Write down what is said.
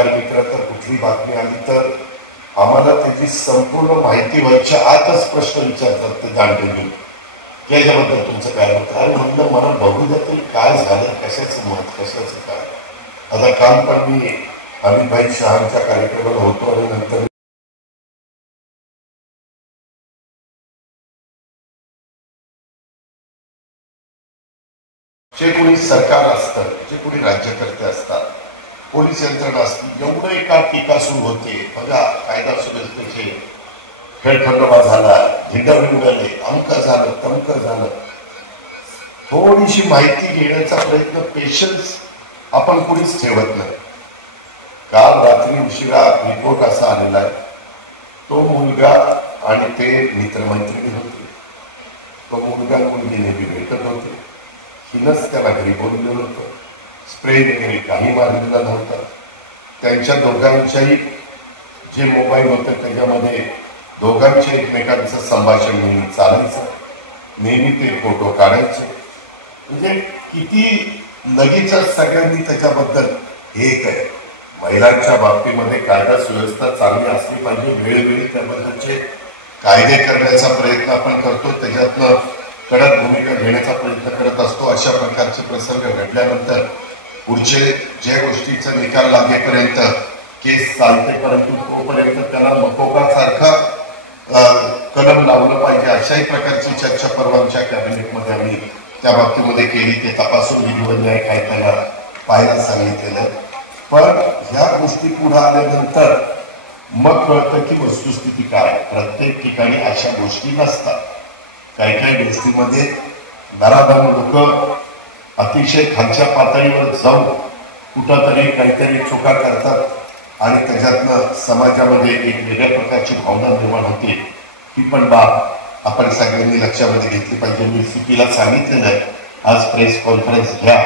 पत्रकार मित्र तर कुठली बातमी आली तर आम्हाला त्याची संपूर्ण माहिती व्हायच्या आतच प्रश्न विचारतात ते दांडेली याच्याबद्दल तुमचं काय होतं. आणि म्हणलं मला बघू द्या तरी काय झालं, कशाचं मत, कशाचं काय. आता काल पण मी अमितभाई शहांच्या कार्यक्रमाला होतो आणि नंतर जे कोणी सरकार असतं, जे कोणी राज्यकर्ते असतात, पोलीस यंत्रणा असते, एवढं एका टीका सुरू होते. बघा कायदा सुव्यवस्थेचे खेळखंडोबा झाला, झेंडावडी उडाले, अमकं झालं, तमकं झालं. थोडीशी माहिती घेण्याचा प्रयत्न, पेशन्स आपण कुणीच ठेवत नाही. काल रात्री उशिरा रिपोर्ट असा आलेला आहे, तो मुलगा आणि ते मित्रमैत्रिणी होते. तो मुलगा मुलगी नेहमी भेटत होते. हिनच त्याला घरी बोललेलं होतं. स्प्रे वगैरे काही मारलेला नव्हता. त्यांच्या दोघांच्याही जे मोबाईल होते त्याच्यामध्ये दोघांच्या एकमेकांचं संभाषण नेहमी चालायचं. नेहमी ते फोटो काढायचे. म्हणजे किती लगेचच सगळ्यांनी त्याच्याबद्दल एक आहे. महिलांच्या बाबतीमध्ये कायदा सुव्यवस्था चांगली असली पाहिजे. वेळोवेळी त्याबद्दलचे कायदे करण्याचा प्रयत्न आपण करतो. त्याच्यातनं कडक भूमिका घेण्याचा प्रयत्न करत असतो. अशा प्रकारचे प्रसंग घडल्यानंतर पुढचे ज्या गोष्टीचा निकाल लागेपर्यंत केस चालते, परंतु तोपर्यंत त्याला मकोकासारखा कलम लावलं पाहिजे. अशाही प्रकारची चर्चा परवांच्या कॅबिनेटमध्ये आम्ही त्या बाबतीमध्ये केली. ते तपासून विधी व न्याय कायद्याला पाहायला सांगितलेलं. पण ह्या गोष्टी पुढे आल्यानंतर मग कळतं की वस्तुस्थिती काय. प्रत्येक ठिकाणी अशा गोष्टी नसतात. काही काही गोष्टीमध्ये नराधम लोक अतिशय खालच्या पातळीवर जाऊन कुठंतरी काहीतरी चुका करतात आणि त्याच्यातनं समाजामध्ये एक वेगळ्या प्रकारची भावना निर्माण होते. ही पण बाब आपण सगळ्यांनी लक्षामध्ये घेतली पाहिजे. मी सीपीला सांगितलेलं आहे आज प्रेस कॉन्फरन्स घ्या